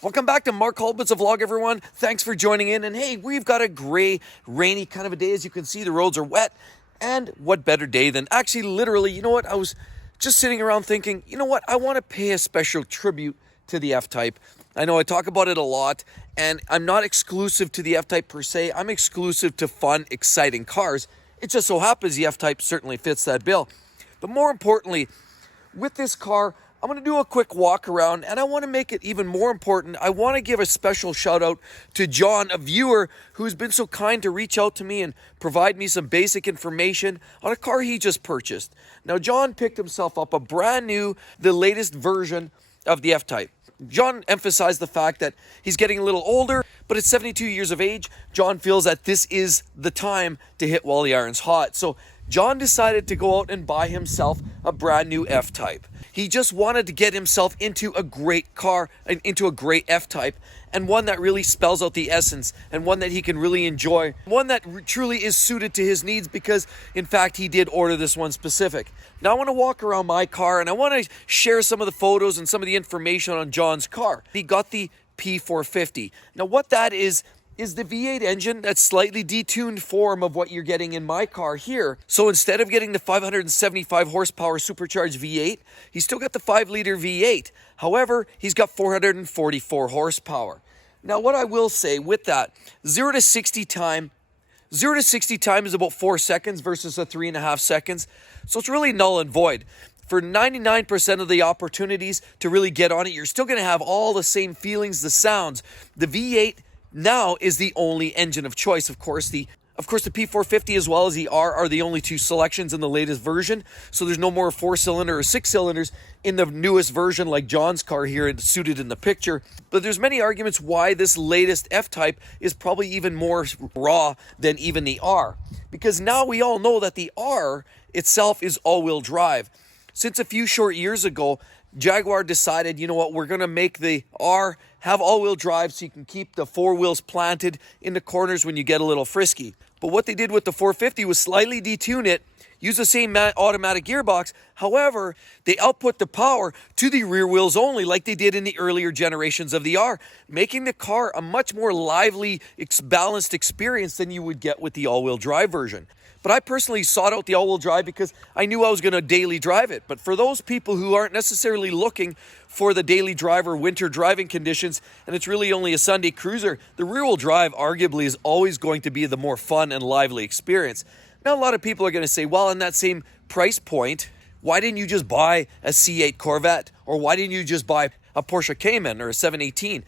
Welcome back to Mark Holbit's vlog, everyone. Thanks for joining in. And hey, we've got a gray, rainy kind of a day. As you can see, the roads are wet. And what better day than actually literally, you know what? I was just sitting around thinking, you know what? I want to pay a special tribute to the F Type. I know I talk about it a lot, and I'm not exclusive to the F Type per se. I'm exclusive to fun, exciting cars. It just so happens the F Type certainly fits that bill. But more importantly, with this car, I'm going to do a quick walk around, and I want to make it even more important. I want to give a special shout out to John, a viewer who's been so kind to reach out to me and provide me some basic information on a car he just purchased. Now, John picked himself up a brand new, the latest version of the F Type. John emphasized the fact that he's getting a little older, but at 72 years of age, John feels that this is the time to hit while the iron's hot. So John decided to go out and buy himself a brand new F Type. He just wanted to get himself into a great car, into a great F Type, and one that really spells out the essence, and one that he can really enjoy, one that truly is suited to his needs, because in fact he did order this one specific. Now I want to walk around my car, and I want to share some of the photos and some of the information on John's car. He got the P450. Now what that is the V8 engine, that's slightly detuned form of what you're getting in my car here. So instead of getting the 575 horsepower supercharged V8, he's still got the 5-liter V8. However, he's got 444 horsepower. Now, what I will say with that, 0 to 60 time is about 4 seconds versus a 3.5 seconds. So it's really null and void. For 99% of the opportunities to really get on it, you're still going to have all the same feelings, the sounds. The V8 now is the only engine of choice. Of course, the P450 as well as the R are the only two selections in the latest version. So there's no more 4-cylinder or 6 cylinders in the newest version like John's car here suited in the picture. But there's many arguments why this latest F Type is probably even more raw than even the R. Because now we all know that the R itself is all-wheel drive. Since a few short years ago, Jaguar decided, you know what, we're going to make the R have all-wheel drive so you can keep the 4 wheels planted in the corners when you get a little frisky. But what they did with the 450 was slightly detune it, use the same automatic gearbox. However, they output the power to the rear wheels only like they did in the earlier generations of the R, making the car a much more lively, balanced experience than you would get with the all-wheel drive version. But I personally sought out the all-wheel drive because I knew I was going to daily drive it. But for those people who aren't necessarily looking for the daily drive or winter driving conditions, and it's really only a Sunday cruiser, the rear-wheel drive arguably is always going to be the more fun and lively experience. Now, a lot of people are going to say, well, in that same price point, why didn't you just buy a C8 Corvette? Or why didn't you just buy a Porsche Cayman or a 718?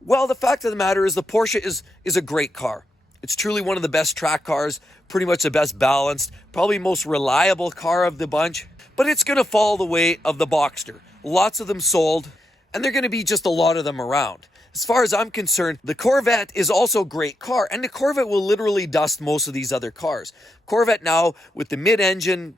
Well, the fact of the matter is the Porsche is a great car. It's truly one of the best track cars, pretty much the best balanced, probably most reliable car of the bunch. But it's going to follow the way of the Boxster. Lots of them sold, and they're going to be just a lot of them around. As far as I'm concerned, the Corvette is also a great car, and the Corvette will literally dust most of these other cars. Corvette now, with the mid-engine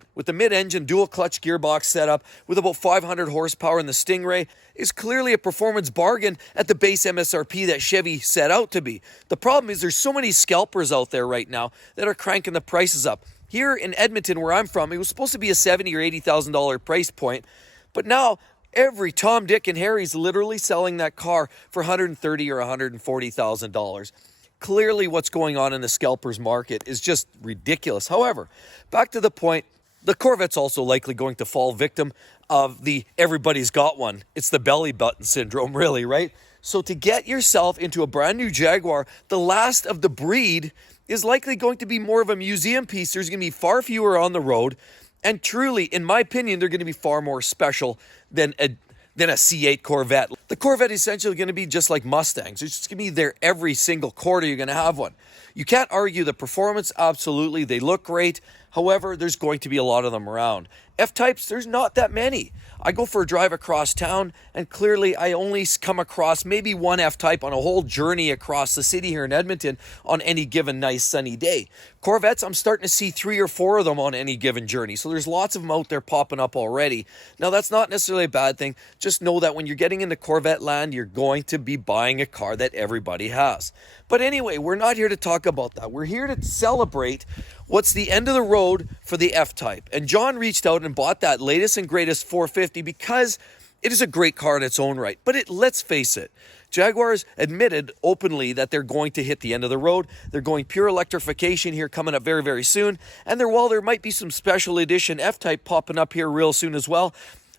dual-clutch gearbox setup, with about 500 horsepower in the Stingray, is clearly a performance bargain at the base MSRP that Chevy set out to be. The problem is there's so many scalpers out there right now that are cranking the prices up. Here in Edmonton, where I'm from, it was supposed to be a $70,000 or $80,000 price point, but now every Tom, Dick, and Harry's literally selling that car for $130,000 or $140,000. Clearly, what's going on in the scalpers market is just ridiculous. However, back to the point, the Corvette's also likely going to fall victim of the everybody's got one. It's the belly button syndrome, really, right? So to get yourself into a brand new Jaguar, the last of the breed, is likely going to be more of a museum piece. There's going to be far fewer on the road. And truly, in my opinion, they're going to be far more special than a C8 Corvette. The Corvette is essentially going to be just like Mustangs. It's just going to be there every single quarter you're going to have one. You can't argue the performance, absolutely. They look great. However, there's going to be a lot of them around. F-Types, there's not that many. I go for a drive across town, and clearly I only come across maybe one F-Type on a whole journey across the city here in Edmonton on any given nice sunny day. Corvettes, I'm starting to see 3 or 4 of them on any given journey. So there's lots of them out there popping up already. Now, that's not necessarily a bad thing. Just know that when you're getting into Corvette land, you're going to be buying a car that everybody has. But anyway, we're not here to talk about that. We're here to celebrate what's the end of the road for the F Type. And John reached out and bought that latest and greatest 450 because It is a great car in its own right, but let's face it, Jaguar's admitted openly that they're going to hit the end of the road. They're going pure electrification here coming up very, very soon. And while there might be some special edition F-Type popping up here real soon as well,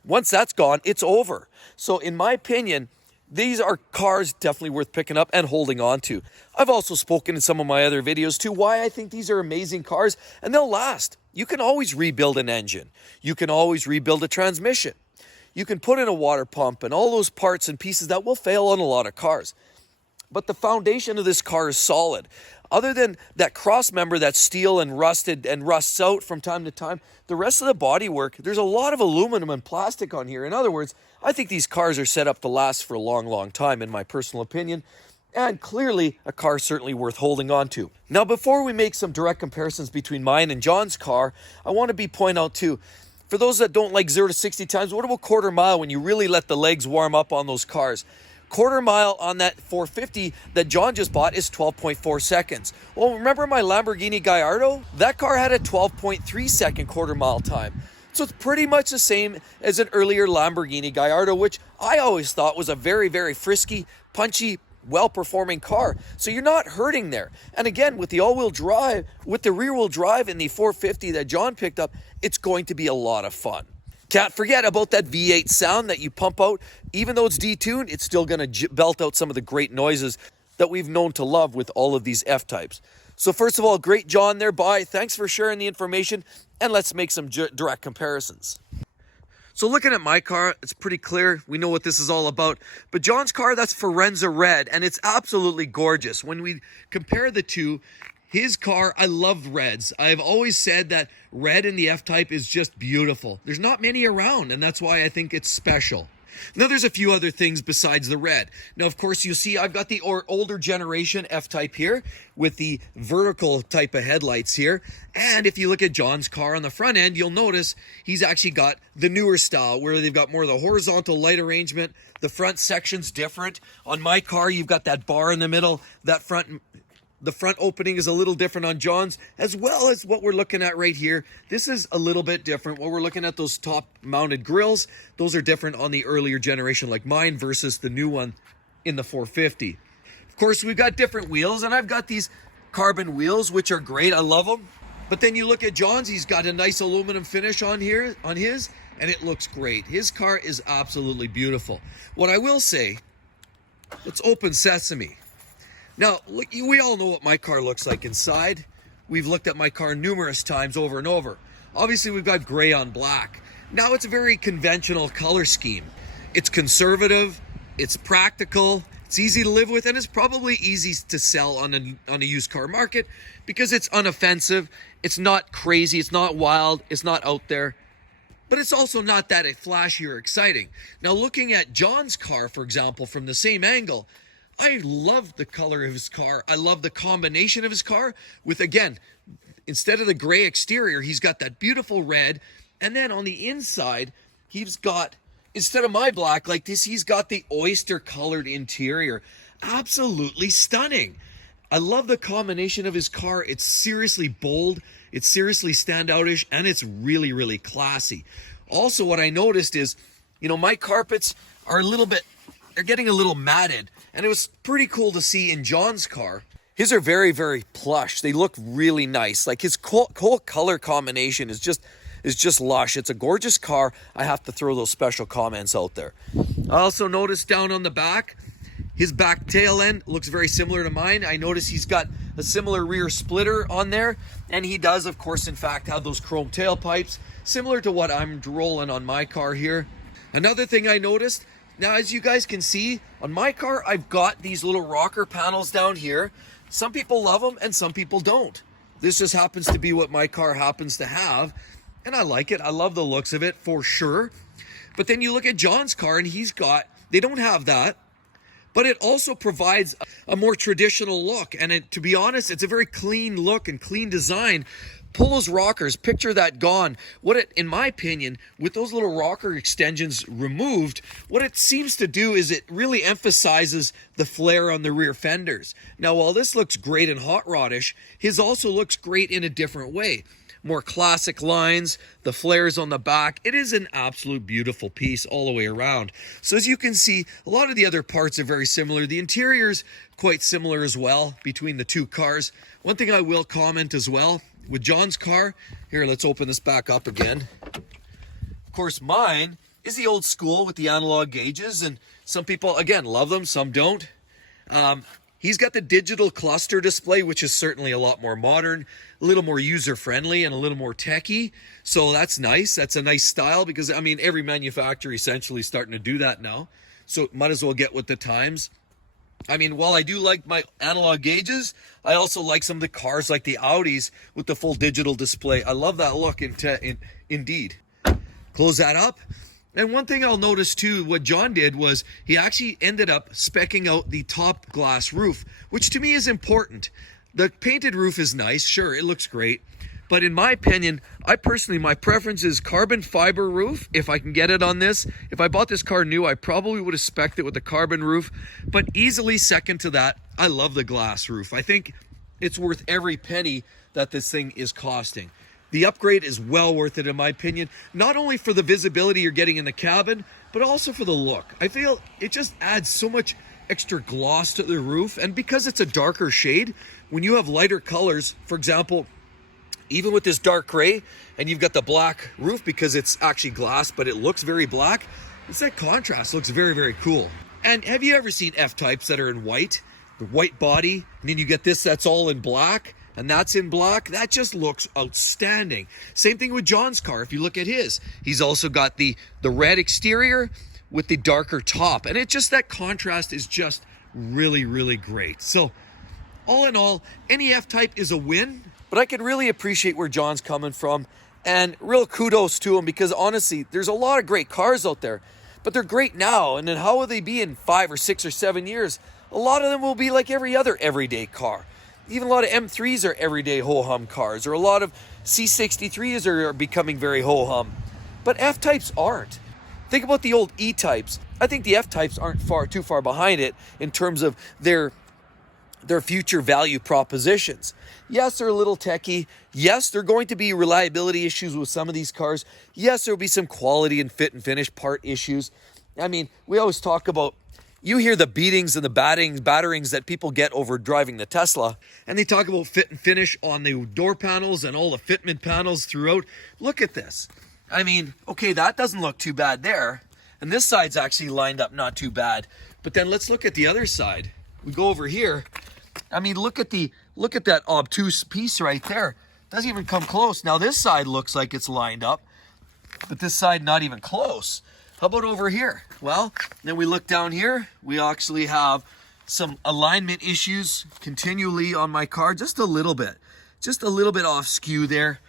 once that's gone, it's over. So in my opinion, these are cars definitely worth picking up and holding on to. I've also spoken in some of my other videos too why I think these are amazing cars and they'll last. You can always rebuild an engine. You can always rebuild a transmission. You can put in a water pump and all those parts and pieces that will fail on a lot of cars. But the foundation of this car is solid. Other than that cross member that's steel and rusted and rusts out from time to time, the rest of the bodywork, there's a lot of aluminum and plastic on here. In other words, I think these cars are set up to last for a long, long time, in my personal opinion. And clearly, a car certainly worth holding on to. Now, before we make some direct comparisons between mine and John's car, I want to point out too, for those that don't like 0 to 60 times, what about quarter mile when you really let the legs warm up on those cars? Quarter mile on that 450 that John just bought is 12.4 seconds. Well, remember my Lamborghini Gallardo? That car had a 12.3 second quarter mile time. So it's pretty much the same as an earlier Lamborghini Gallardo, which I always thought was a very, very frisky, punchy, well-performing car. So you're not hurting there. And again, with the all-wheel drive, with the rear-wheel drive in the 450 that John picked up, it's going to be a lot of fun. Can't forget about that V8 sound that you pump out. Even though it's detuned, it's still going to belt out some of the great noises that we've known to love with all of these F-Types. So first of all, great John there. Bye. Thanks for sharing the information, and let's make some direct comparisons. So looking at my car, it's pretty clear. We know what this is all about. But John's car, that's Forenza Red, and it's absolutely gorgeous. When we compare the two, his car, I love reds. I've always said that red in the F-Type is just beautiful. There's not many around, and that's why I think it's special. Now, there's a few other things besides the red. Now, of course, you'll see I've got the older generation F-Type here with the vertical type of headlights here. And if you look at John's car on the front end, you'll notice he's actually got the newer style where they've got more of the horizontal light arrangement. The front section's different. On my car, you've got that bar in the middle. The front opening is a little different on John's, as well as what we're looking at right here. This is a little bit different. What we're looking at, those top mounted grills, those are different on the earlier generation like mine versus the new one in the 450. Of course, we've got different wheels, and I've got these carbon wheels, which are great. I love them. But then you look at John's, he's got a nice aluminum finish on here, on his, and it looks great. His car is absolutely beautiful. What I will say, let's open sesame. Now, we all know what my car looks like inside. We've looked at my car numerous times over and over. Obviously, we've got gray on black. Now, it's a very conventional color scheme. It's conservative, it's practical, it's easy to live with, and it's probably easy to sell on a used car market because it's unoffensive, it's not crazy, it's not wild, it's not out there, but it's also not that flashy or exciting. Now, looking at John's car, for example, from the same angle, I love the color of his car. I love the combination of his car with, again, instead of the gray exterior, he's got that beautiful red. And then on the inside, he's got, instead of my black like this, he's got the oyster colored interior. Absolutely stunning. I love the combination of his car. It's seriously bold. It's seriously standoutish, and it's really, really classy. Also, what I noticed is, my carpets are they're getting a little matted. And it was pretty cool to see in John's car. His are very, very plush. They look really nice. Like his whole color combination is just lush. It's a gorgeous car. I have to throw those special comments out there. I also noticed down on the back, his back tail end looks very similar to mine. I noticed he's got a similar rear splitter on there. And he does, of course, in fact, have those chrome tailpipes, similar to what I'm rolling on my car here. Another thing I noticed, now, as you guys can see, on my car, I've got these little rocker panels down here. Some people love them and some people don't. This just happens to be what my car happens to have. And I like it. I love the looks of it for sure. But then you look at John's car and they don't have that. But it also provides a more traditional look. And to be honest, it's a very clean look and clean design. Pull those rockers, picture that gone. In my opinion, with those little rocker extensions removed, what it seems to do is it really emphasizes the flare on the rear fenders. Now, while this looks great and hot rodish, his also looks great in a different way. more classic lines, the flares on the back. It is an absolute beautiful piece all the way around. So as you can see, a lot of the other parts are very similar. The interior's quite similar as well between the two cars. One thing I will comment as well, with John's car, here, let's open this back up again. Of course, mine is the old school with the analog gauges, and some people, again, love them, some don't. He's got the digital cluster display, which is certainly a lot more modern, a little more user-friendly, and a little more techy. So that's nice. That's a nice style because, I mean, every manufacturer essentially is starting to do that now. So might as well get with the times. I mean, while I do like my analog gauges, I also like some of the cars like the Audis with the full digital display. I love that look indeed. Close that up. And one thing I'll notice too, what John did was he actually ended up speccing out the top glass roof, which to me is important. The painted roof is nice, sure, it looks great. But in my opinion, my preference is carbon fiber roof, if I can get it on this. If I bought this car new, I probably would have spec'd it with a carbon roof. But easily second to that, I love the glass roof. I think it's worth every penny that this thing is costing. The upgrade is well worth it in my opinion, not only for the visibility you're getting in the cabin, but also for the look. I feel it just adds so much extra gloss to the roof, and because it's a darker shade, when you have lighter colors, for example, even with this dark gray, and you've got the black roof because it's actually glass, but it looks very black, it's that contrast, looks very, very cool. And have you ever seen F Types that are in white? The white body, and then you get this that's all in black, and that's in black. That just looks outstanding. Same thing with John's car. If you look at his, he's also got the red exterior with the darker top, and it just, that contrast is just really, really great. So all in all, any F Type is a win, but I can really appreciate where John's coming from, and real kudos to him, because honestly, there's a lot of great cars out there, but they're great now, and then how will they be in 5 or 6 or 7 years? A lot of them will be like every other everyday car. Even a lot of M3s are everyday ho-hum cars, or a lot of C63s are becoming very ho-hum. But F-Types aren't. Think about the old E-Types. I think the F-Types aren't too far behind it in terms of their future value propositions. Yes, they're a little techy. Yes, there are going to be reliability issues with some of these cars. Yes, there will be some quality and fit and finish part issues. I mean, we always talk about, you hear the beatings and the batterings that people get over driving the Tesla, and they talk about fit and finish on the door panels and all the fitment panels throughout. Look at this. I mean, okay, that doesn't look too bad there, and this side's actually lined up not too bad. But then let's look at the other side. We go over here. I mean, look at that obtuse piece right there. Doesn't even come close. Now this side looks like it's lined up, but this side not even close. How about over here? Well, then we look down here. We actually have some alignment issues continually on my car, just a little bit off skew there.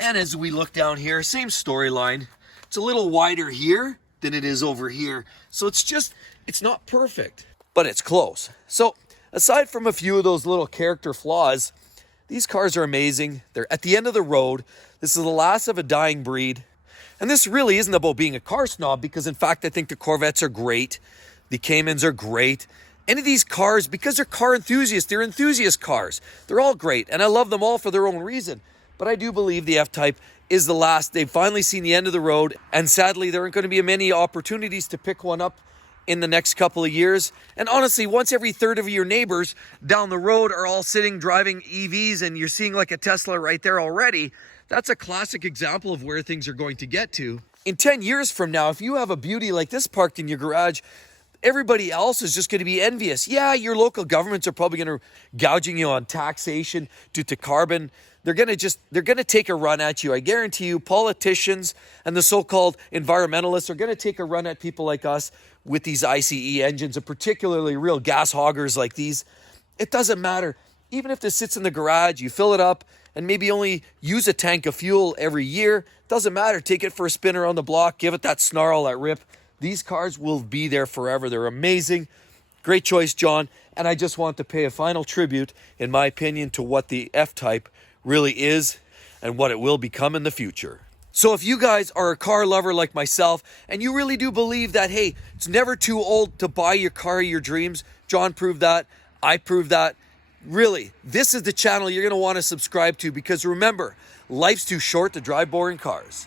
And as we look down here, same storyline. It's a little wider here than it is over here. So it's not perfect, but it's close. So aside from a few of those little character flaws, these cars are amazing. They're at the end of the road. This is the last of a dying breed. And this really isn't about being a car snob, because in fact, I think the Corvettes are great. The Caymans are great. Any of these cars, because they're car enthusiasts, they're enthusiast cars. They're all great, and I love them all for their own reason. But I do believe the F Type is the last. They've finally seen the end of the road, and sadly, there aren't going to be many opportunities to pick one up in the next couple of years. And honestly, once every third of your neighbors down the road are all driving EVs, and you're seeing like a Tesla right there already, that's a classic example of where things are going to get to. In 10 years from now, if you have a beauty like this parked in your garage, everybody else is just going to be envious. Yeah, your local governments are probably going to gouging you on taxation due to carbon. They're going to take a run at you. I guarantee you, politicians and the so-called environmentalists are going to take a run at people like us with these ICE engines, and particularly real gas hoggers like these. It doesn't matter. Even if this sits in the garage, you fill it up, and maybe only use a tank of fuel every year, doesn't matter. Take it for a spin around the block, give it that snarl, that rip. These cars will be there forever. They're amazing. Great choice, John. And I just want to pay a final tribute, in my opinion, to what the F Type really is and what it will become in the future. So if you guys are a car lover like myself, and you really do believe that, hey, it's never too old to buy your car of your dreams, John proved that, I proved that. Really, this is the channel you're going to want to subscribe to, because remember, Life's too short to drive boring cars.